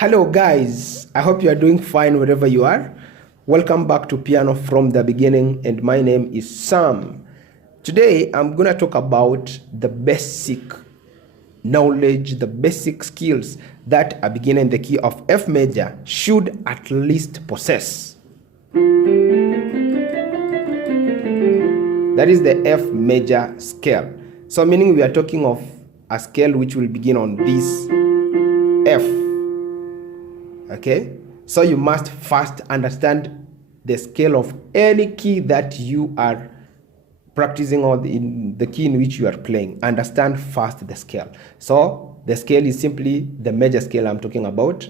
Hello guys, I hope you are doing fine wherever you are. Welcome back to Piano from the Beginning, and my name is Sam. Today I'm gonna talk about the basic knowledge, the basic skills that a beginner in the key of F major should at least possess. That is the F major scale. So meaning we are talking of a scale which will begin on this F. Okay, so you must first understand the scale of any key that you are practicing, or in the key in which you are playing. Understand first the scale. So the scale is simply the major scale I'm talking about.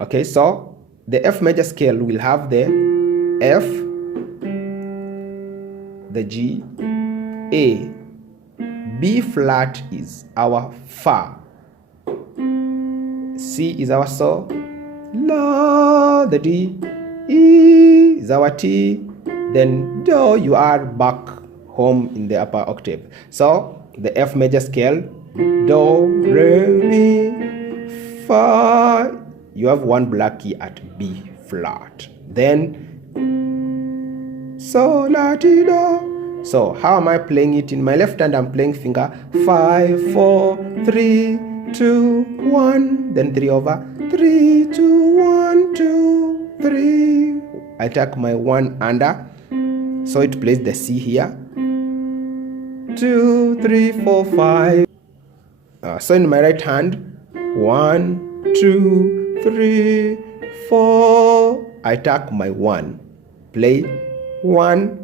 Okay, so the F major scale will have the F, the G, A, B flat is our Fa, C is our So, La, the D, E is our T, then Do, you are back home in the upper octave. So the F major scale, Do, Re, Mi, Fa, you have one black key at B flat. Then So, La, Ti, Do. So how am I playing it? In my left hand I'm playing finger 5, 4, 3, 2, 1, then 3 over 3, 2, 1, 2, 3. I take my 1 under, so it plays the C here. 2, 3, 4, 5. So in my right hand, 1, 2, 3, 4. I take my 1, play 1,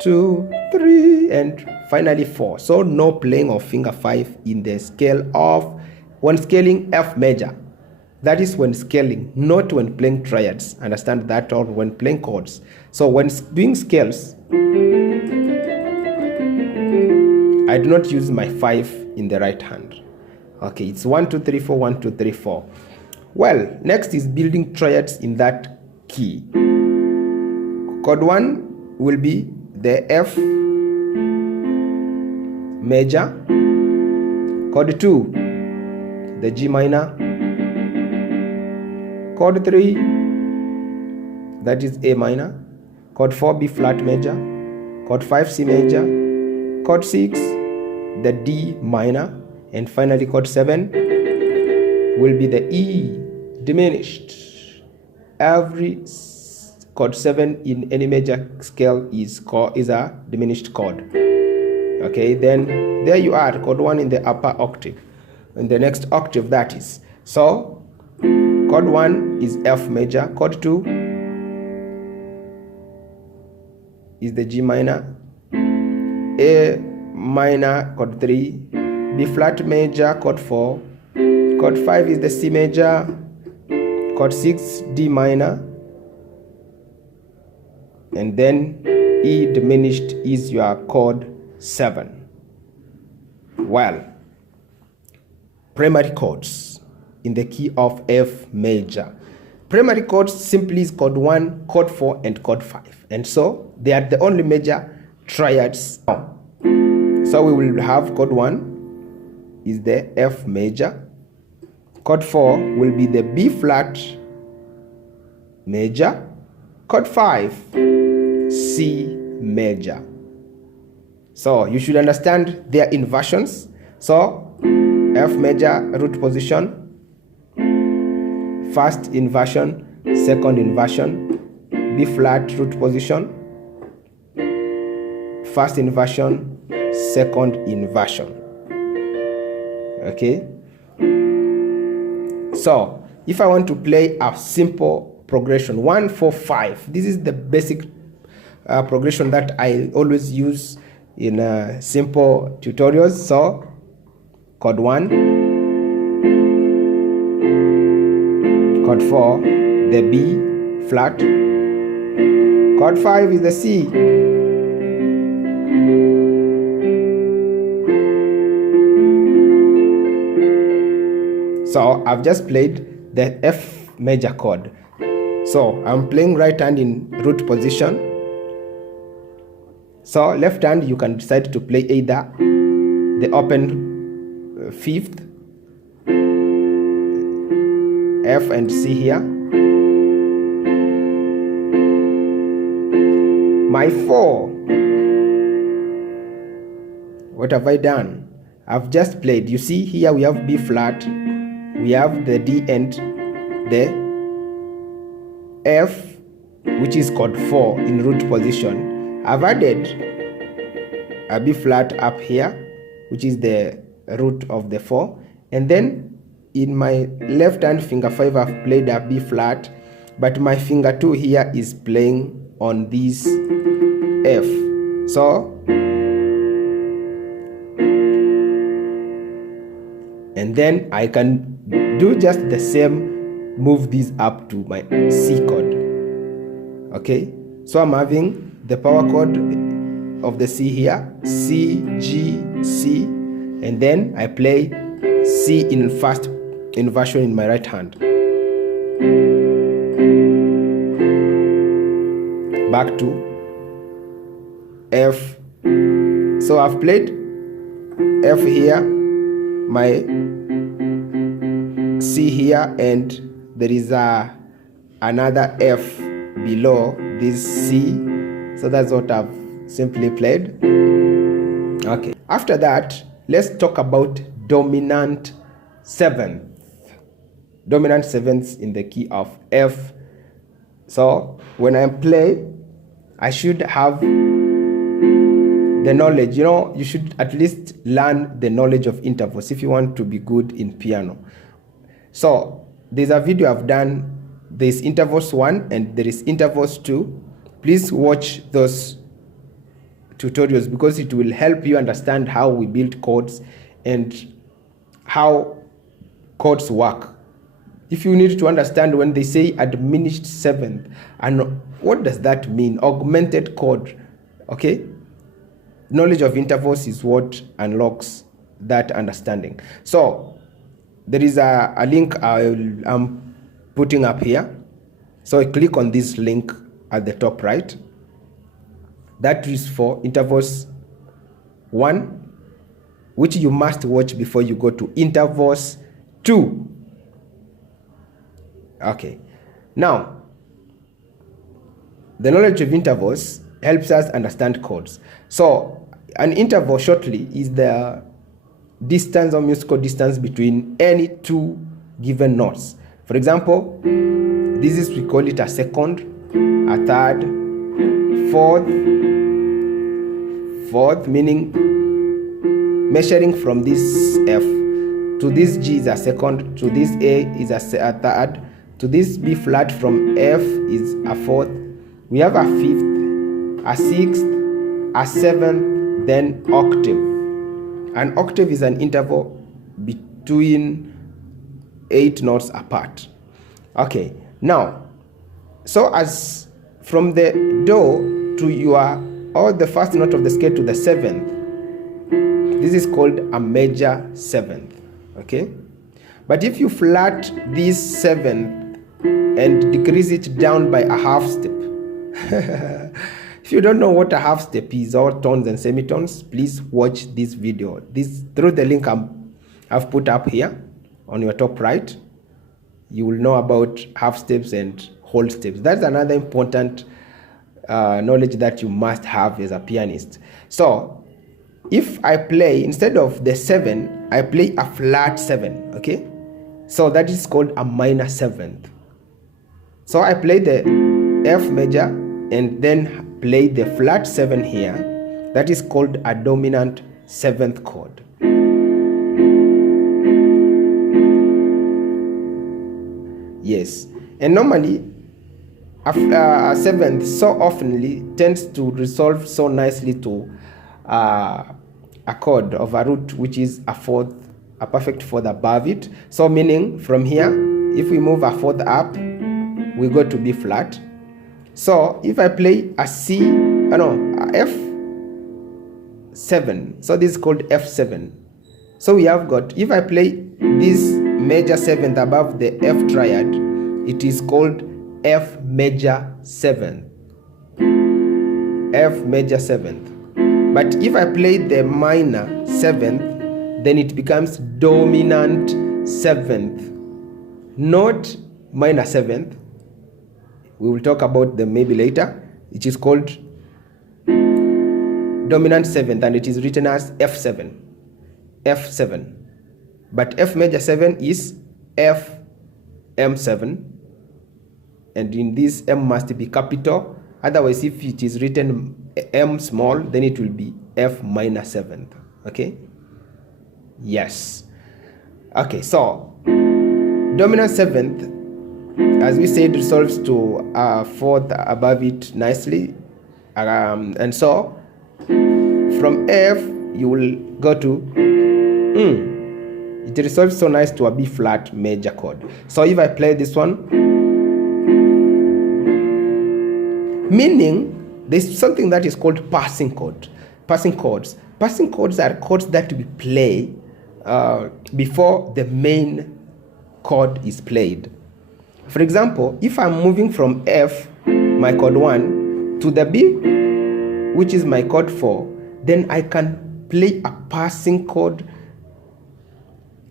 2, 3, and finally 4. So no playing of finger 5 in the scale of when scaling F major. That is when scaling, not when playing triads. Understand that? Or when playing chords. So when doing scales, I do not use my 5 in the right hand. Okay, it's 1, 2, 3, 4, 1, 2, 3, 4. Well, next is building triads in that key. Chord 1 will be the F major. Chord 2, the G minor. Chord 3, that is A minor. Chord 4, B flat major. Chord 5, C major. Chord 6, the D minor. And finally chord 7 will be the E diminished. Every chord 7 in any major scale is a diminished chord. Okay, then there you are, chord 1 in the upper octave, in the next octave, that is. So chord 1 is F major, chord 2 is the G minor, A minor, chord 3, B flat major, chord 4, chord 5 is the C major, chord 6 D minor, and then E diminished is your chord 7. Well, primary chords in the key of F major. Primary chords simply is chord 1, chord 4, and chord 5. And so they are the only major triads. So we will have chord 1 is the F major. Chord 4 will be the B flat major. Chord 5, C major. So you should understand their inversions. So F major root position, first inversion, second inversion. B flat root position, first inversion, second inversion. Okay, so if I want to play a simple progression 1, 4, 5, this is the basic progression that I always use in simple tutorials. So chord 1, chord 4, the B flat, chord 5 is the C, so I've just played the F major chord. So I'm playing right hand in root position. So left hand you can decide to play either the open 5th, F and C here. My 4, what have I done? I've just played. You see here we have B flat, we have the D and the F, which is chord 4 in root position. I've added a B flat up here, which is the root of the 4, and then in my left hand finger 5 I've played a B flat, but my finger 2 here is playing on this F. So, and then I can do just the same, move this up to my C chord. Okay, so I'm having the power chord of the C here, C, G, C, and then I play C in first inversion in my right hand. Back to F. So I've played F here, my C here, and there is another F below this C. So that's what I've simply played. Okay. After that, let's talk about dominant 7th. Dominant 7th in the key of F. So when I play, I should have the knowledge. You know, you should at least learn the knowledge of intervals if you want to be good in piano. So there's a video I've done. There's intervals 1 and there is intervals 2. Please watch those tutorials because it will help you understand how we build chords and how chords work. If you need to understand when they say a diminished 7th, and what does that mean? Augmented chord. Okay? Knowledge of intervals is what unlocks that understanding. So there is a link I'm putting up here. So I click on this link at the top right. That is for intervals 1, which you must watch before you go to intervals 2. Okay. Now, the knowledge of intervals helps us understand chords. So an interval shortly is the distance or musical distance between any 2 given notes. For example, this is, we call it a second, a third, fourth, meaning measuring from this F to this G is a second, to this A is a third, to this B flat from F is a fourth. We have a 5th, a 6th, a 7th, then octave. An octave is an interval between 8 notes apart. Okay, now, so as from the do to your, or the first note of the scale to the 7th, this is called a major 7th. Okay, but if you flat this 7th and decrease it down by a half step, if you don't know what a half step is, or tones and semitones, please watch this video. This through the link I've put up here on your top right. You will know about half steps and whole steps. That's another important knowledge that you must have as a pianist. So if I play, instead of the 7, I play a flat 7, okay? So that is called a minor 7th. So I play the F major and then play the flat 7 here. That is called a dominant 7th chord. Yes, and normally a 7th so oftenly tends to resolve so nicely to a chord of a root which is a 4th, a perfect 4th above it. So meaning from here, if we move a 4th up, we go to B flat. So if I play a C, a F7, so this is called F7. So we have got, if I play this major 7th above the F triad, it is called F major 7th. F major 7th. But if I play the minor 7th, then it becomes dominant 7th. not minor 7th. We will talk about them maybe later. It is called dominant 7th, and it is written as F7. F7. But F major 7 is F M7, and in this M must be capital. Otherwise, if it is written M small, then it will be F minor 7th. Okay? Yes. Okay, so dominant 7th, as we said, resolves to 4th above it nicely. And so from F, you will go to it resolves so nice to a B flat major chord. So if I play this one, meaning there's something that is called passing chord. Passing chords. Passing chords are chords that we play before the main chord is played. For example, if I'm moving from F, my chord 1, to the B, which is my chord 4, then I can play a passing chord,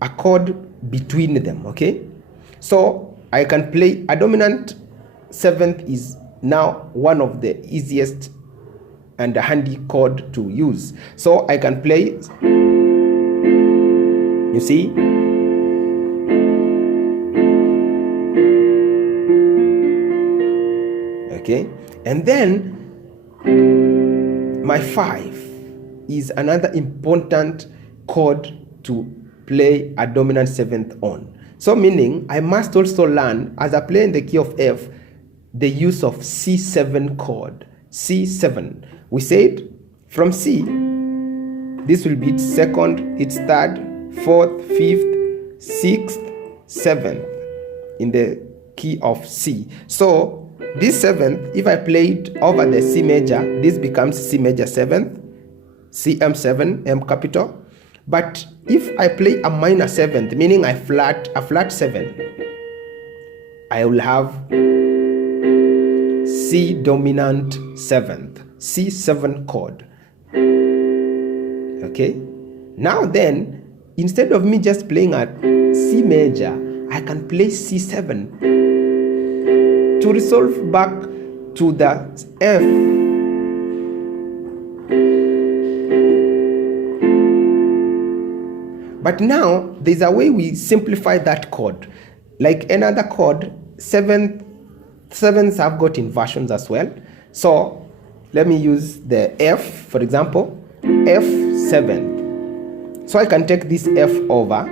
a chord between them, okay? So I can play a dominant 7th is now one of the easiest and handy chord to use. So I can play, you see, okay? And then my 5 is another important chord to play a dominant 7th on. So meaning I must also learn, as I play in the key of F, the use of C7 chord. C7. We said from C, this will be its 2nd, its 3rd, 4th, 5th, 6th, 7th in the key of C. So this 7th, if I play it over the C major, this becomes C major 7th, CM7, M capital. But if I play a minor 7th, meaning a flat 7, I will have C dominant 7th, C7 chord. Okay? Now then, instead of me just playing a C major, I can play C7 to resolve back to the F. But now there's a way we simplify that chord. Like another chord, 7ths have got inversions as well. So let me use the F, for example, F7. So I can take this F over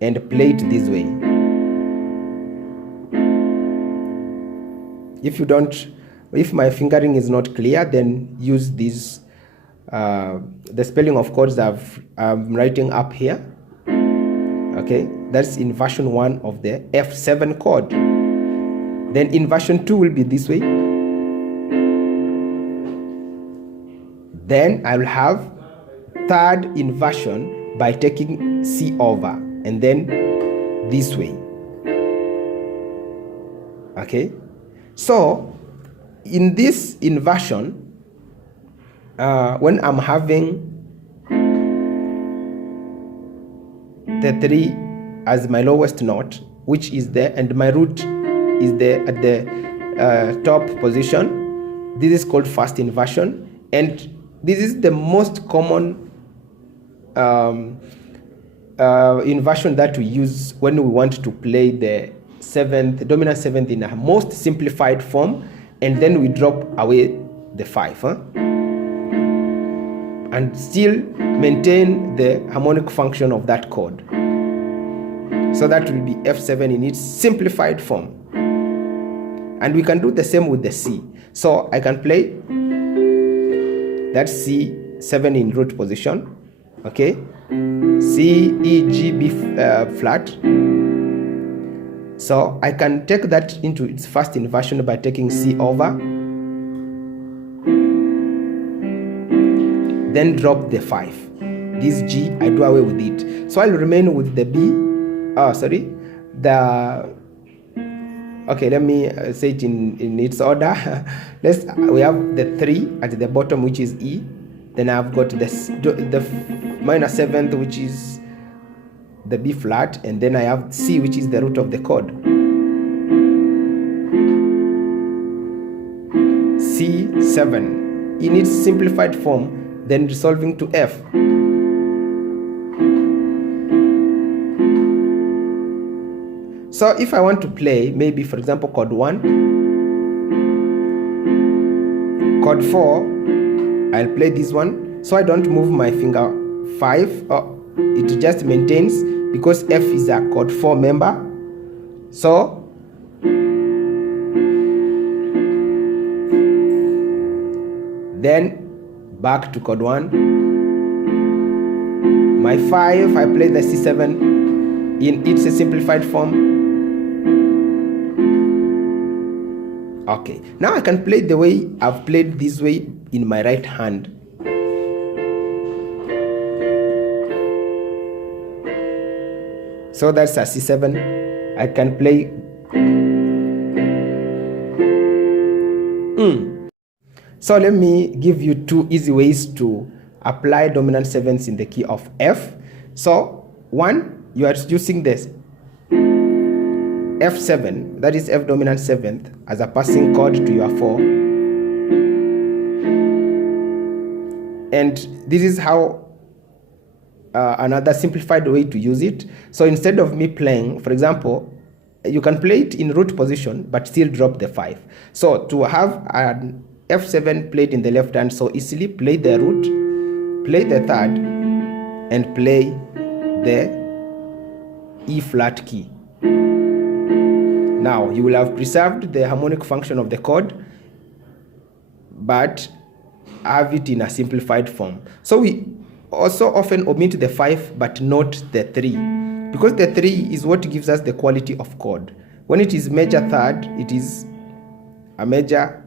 and play it this way. If my fingering is not clear, then use this, the spelling of chords I'm writing up here. Okay, that's inversion 1 of the F7 chord. Then inversion 2 will be this way. Then I will have 3rd inversion by taking C over, and then this way. Okay, so in this inversion, when I'm having the 3 as my lowest note, which is there, and my root is there at the top position, this is called first inversion, and this is the most common inversion that we use when we want to play the dominant 7th in a most simplified form, and then we drop away the 5, and still maintain the harmonic function of that chord. So that will be F7 in its simplified form. And we can do the same with the C. So I can play that C7 in root position, okay? C, E, G, B flat. So I can take that into its first inversion by taking C over, then drop the 5. This G, I do away with it. So I'll remain with the B, okay, let me say it in its order. We have the 3 at the bottom, which is E. Then I've got the minor 7th, which is the B flat, and then I have C, which is the root of the chord. C7 in its simplified form, then resolving to F. So if I want to play, maybe for example chord 1, chord 4, I'll play this one, so I don't move my finger 5, it just maintains, because F is a chord 4 member. So then back to chord 1, my 5, I play the C7 in its simplified form. Okay, now I can play the way I've played this way in my right hand. So that's a C7. I can play. So let me give you 2 easy ways to apply dominant 7ths in the key of F. So 1, you are using this F7, that is F dominant 7th, as a passing chord to your 4. And this is how another simplified way to use it. So instead of me playing, for example, you can play it in root position but still drop the 5. So to have an F7 played in the left hand so easily, play the root, play the third, and play the E flat key. Now you will have preserved the harmonic function of the chord, but have it in a simplified form. So we also often omit the 5 but not the 3, because the 3 is what gives us the quality of chord. When it is major third, it is a major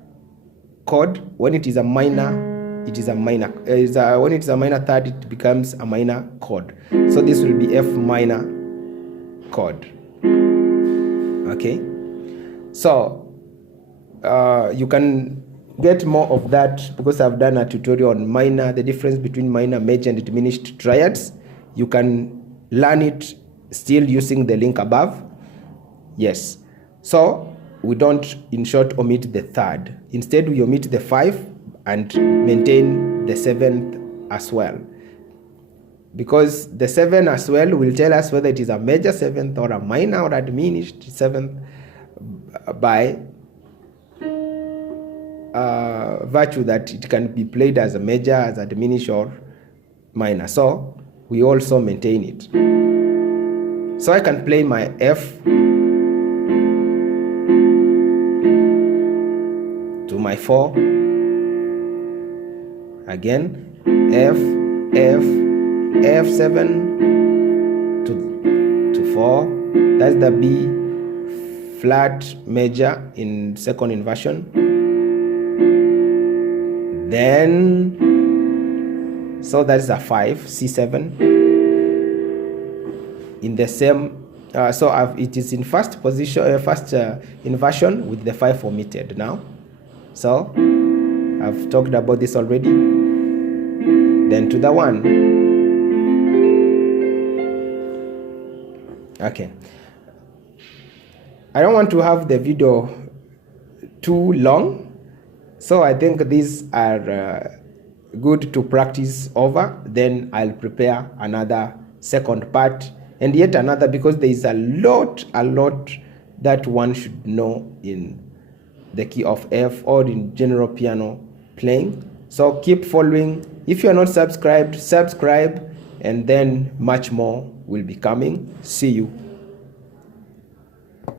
chord. When it is a minor, it is a minor. When it is a minor third, it becomes a minor chord. So this will be F minor chord. Okay, so you can get more of that because I've done a tutorial on minor, the difference between minor, major, and diminished triads. You can learn it still using the link above. Yes, so we don't, in short, omit the third. Instead, we omit the 5 and maintain the 7th as well, because the 7 as well will tell us whether it is a major 7th or a minor or a diminished 7th by virtue that it can be played as a major, as a diminished, or minor. So we also maintain it. So I can play my F to my 4, again F, F, F7 to 4, that's the B flat major in second inversion. Then, so that's a 5, C7 in the same, it is in first position, first inversion with the 5 omitted now. So I've talked about this already. Then to the 1. Okay, I don't want to have the video too long, so I think these are good to practice over. Then I'll prepare another second part and yet another, because there is a lot that one should know in the key of F or in general piano playing. So keep following. If you are not subscribed, subscribe, and then much more will be coming. See you.